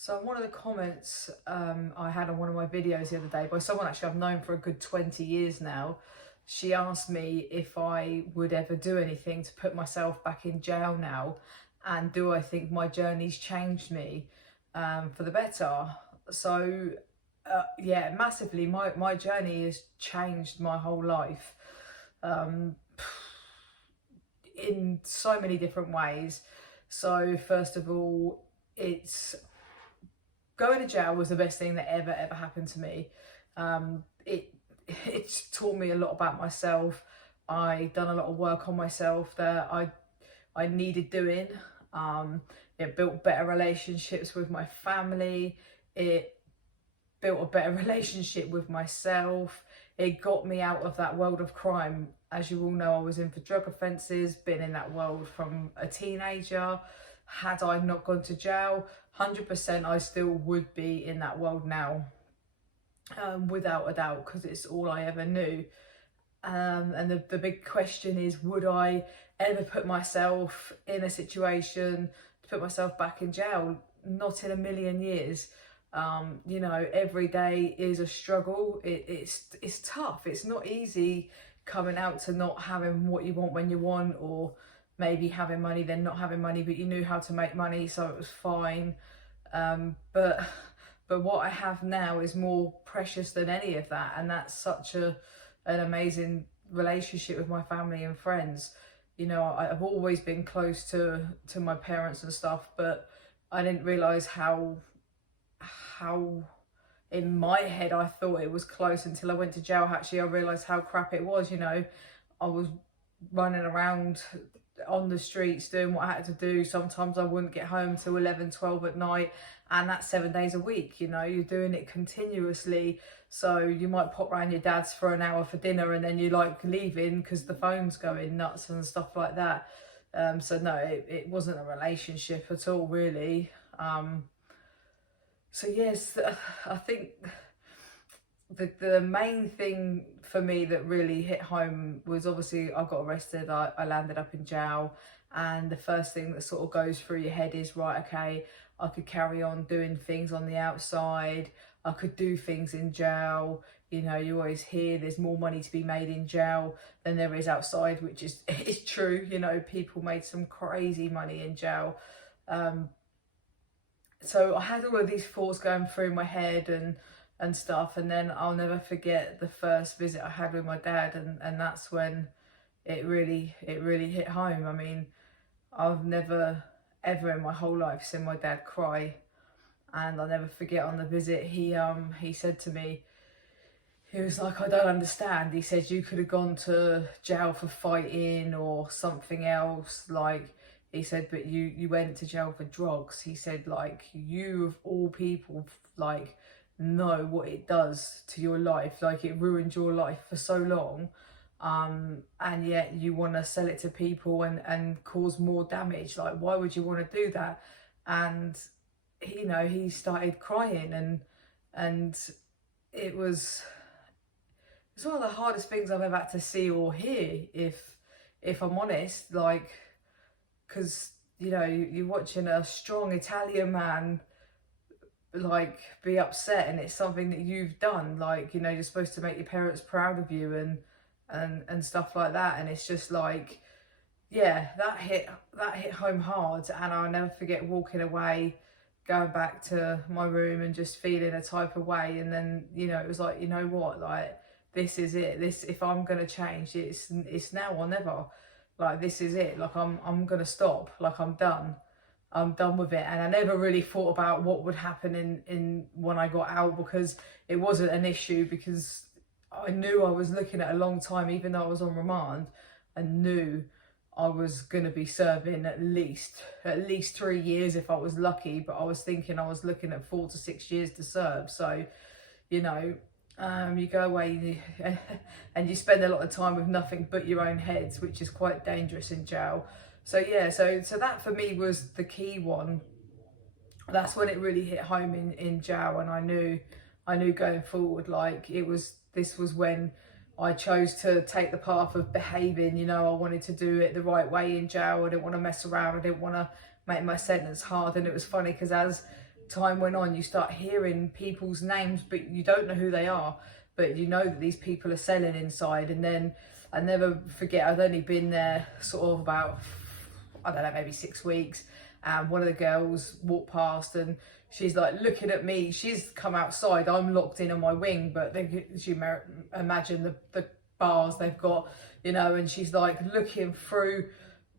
So one of the comments I had on one of my videos the other day by someone actually I've known for a good 20 years now, she asked me if I would ever do anything to put myself back in jail now, and do I think my journey's changed me for the better. So yeah, massively, my journey has changed my whole life um, in so many different ways. So first of all, it's going to jail was the best thing that ever happened to me. It's taught me a lot about myself. I done a lot of work on myself that I needed doing. It built better relationships with my family. It built a better relationship with myself. It got me out of that world of crime. As you all know, I was in for drug offences, been in that world from a teenager. Had I not gone to jail, 100% I still would be in that world now, without a doubt, because it's all I ever knew. And the big question is, would I ever put myself in a situation to put myself back in jail? Not in a million years. You know, every day is a struggle. It's tough. It's not easy coming out to not having what you want when you want, or maybe having money then not having money, but you knew how to make money, so it was fine. But what I have now is more precious than any of that, and that's such an amazing relationship with my family and friends. You know, I've always been close to my parents and stuff, but I didn't realize how in my head I thought it was close until I went to jail. Actually, I realized how crap it was. You know, I was running around on the streets doing what I had to do. Sometimes I wouldn't get home till 11, 12 at night, and that's 7 days a week. You know, you're doing it continuously. So you might pop round your dad's for an hour for dinner, and then you're like leaving because the phone's going nuts and stuff like that. So no, it wasn't a relationship at all, really. So yes, I think the main thing for me that really hit home was, obviously I got arrested, I landed up in jail, and the first thing that sort of goes through your head is, right, okay, I could carry on doing things on the outside, I could do things in jail. You know, you always hear there's more money to be made in jail than there is outside, which is it's true. You know, people made some crazy money in jail. So I had all of these thoughts going through my head and stuff, and then I'll never forget the first visit I had with my dad, and that's when it really hit home. I mean, I've never ever in my whole life seen my dad cry, and I'll never forget on the visit he said to me, he was like, I don't understand. He said, you could have gone to jail for fighting or something else, like, he said, but you went to jail for drugs. He said, like, you of all people, like, know what it does to your life. Like, it ruined your life for so long. And yet you want to sell it to people and cause more damage. Like, why would you want to do that? And, you know, he started crying, and it's one of the hardest things I've ever had to see or hear, if I'm honest, like, because, you know, you're watching a strong Italian man, like, be upset, and it's something that you've done. Like, you know, you're supposed to make your parents proud of you and stuff like that, and it's just like, yeah, that hit home hard. And I'll never forget walking away, going back to my room and just feeling a type of way. And then, you know, it was like, you know what, like, this is it. This, if I'm gonna change, it's now or never. Like, this is it. Like, I'm gonna stop. Like, I'm done with it. And I never really thought about what would happen in when I got out, because it wasn't an issue, because I knew I was looking at a long time. Even though I was on remand, I knew I was gonna be serving at least 3 years if I was lucky. But I was thinking I was looking at 4 to 6 years to serve. So, you know, you go away and you spend a lot of time with nothing but your own heads, which is quite dangerous in jail. So yeah, so that for me was the key one. That's when it really hit home in jail, and I knew going forward, like, this was when I chose to take the path of behaving. You know, I wanted to do it the right way in jail. I didn't want to mess around. I didn't want to make my sentence hard. And it was funny because time went on, you start hearing people's names, but you don't know who they are, but you know that these people are selling inside. And then I never forget, I'd only been there sort of about, I don't know, maybe 6 weeks, and one of the girls walked past and she's like looking at me. She's come outside, I'm locked in on my wing, but you imagine the bars they've got, you know, and she's like looking through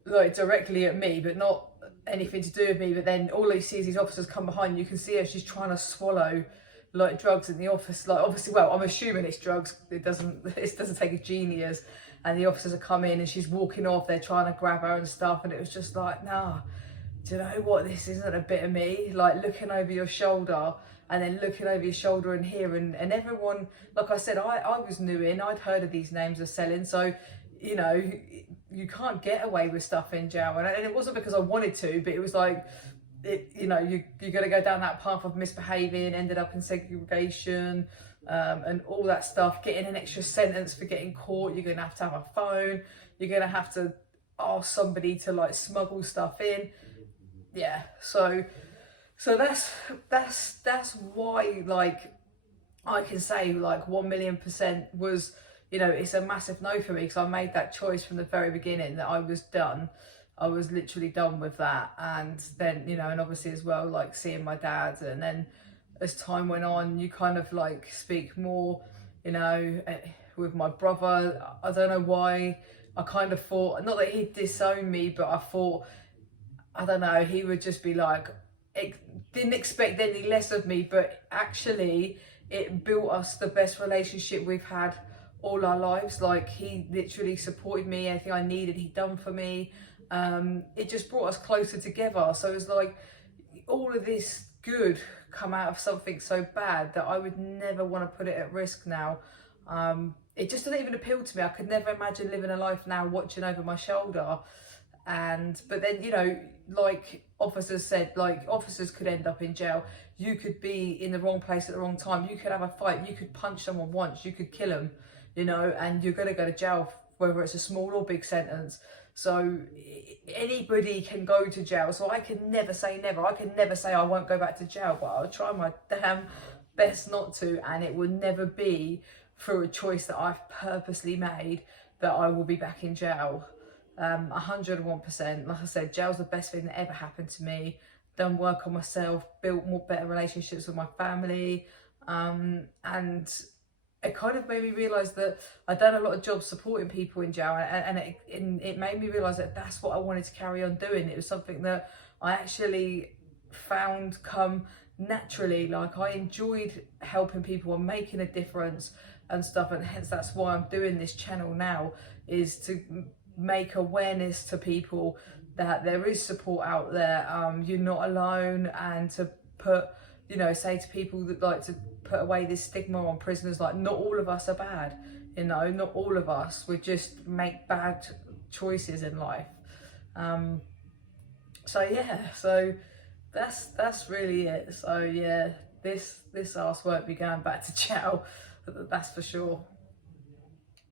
like directly at me, but not anything to do with me. But then all you see is these officers come behind you. You can see her, she's trying to swallow like drugs in the office, like obviously, well, I'm assuming it's drugs, it doesn't take a genius. And the officers are coming and she's walking off, they're trying to grab her and stuff, and it was just like, nah, do you know what, this isn't a bit of me. Like looking over your shoulder and then looking over your shoulder and here, and everyone, like I said, I was new in, I'd heard of these names of selling, so you know, you can't get away with stuff in jail. And it wasn't because I wanted to, but it was like, you know, you're going to go down that path of misbehaving, ended up in segregation, and all that stuff, getting an extra sentence for getting caught. You're going to have a phone, you're going to have to ask somebody to like smuggle stuff in. Yeah, so that's why, like, I can say like 1,000,000% was, you know, it's a massive no for me, because I made that choice from the very beginning that I was done. I was literally done with that. And then, you know, and obviously as well, like seeing my dad, and then as time went on, you kind of like speak more, you know, with my brother. I don't know why, I kind of thought, not that he'd disown me, but I thought, I don't know, he would just be like, didn't expect any less of me, but actually it built us the best relationship we've had all our lives. Like he literally supported me, anything I needed he'd done for me. It just brought us closer together. So it was like all of this good come out of something so bad that I would never want to put it at risk now. It just doesn't even appeal to me. I could never imagine living a life now watching over my shoulder. But then, you know, like officers said, like officers could end up in jail. You could be in the wrong place at the wrong time. You could have a fight. You could punch someone once. You could kill them, you know, and you're going to go to jail, whether it's a small or big sentence. So anybody can go to jail. So I can never say never. I can never say I won't go back to jail, but I'll try my damn best not to. And it will never be through a choice that I've purposely made that I will be back in jail. 101%. Like I said, jail's the best thing that ever happened to me. Done work on myself, built more better relationships with my family, and it kind of made me realise that I'd done a lot of jobs supporting people in jail, and it made me realise that that's what I wanted to carry on doing. It was something that I actually found come naturally. Like I enjoyed helping people and making a difference and stuff, and hence that's why I'm doing this channel now, is to make awareness to people that there is support out there. You're not alone, and to put, you know, say to people that like to put away this stigma on prisoners, like not all of us are bad, you know, not all of us, we just make bad choices in life. So yeah, so that's really it. So yeah, this ass won't be going back to jail, that's for sure.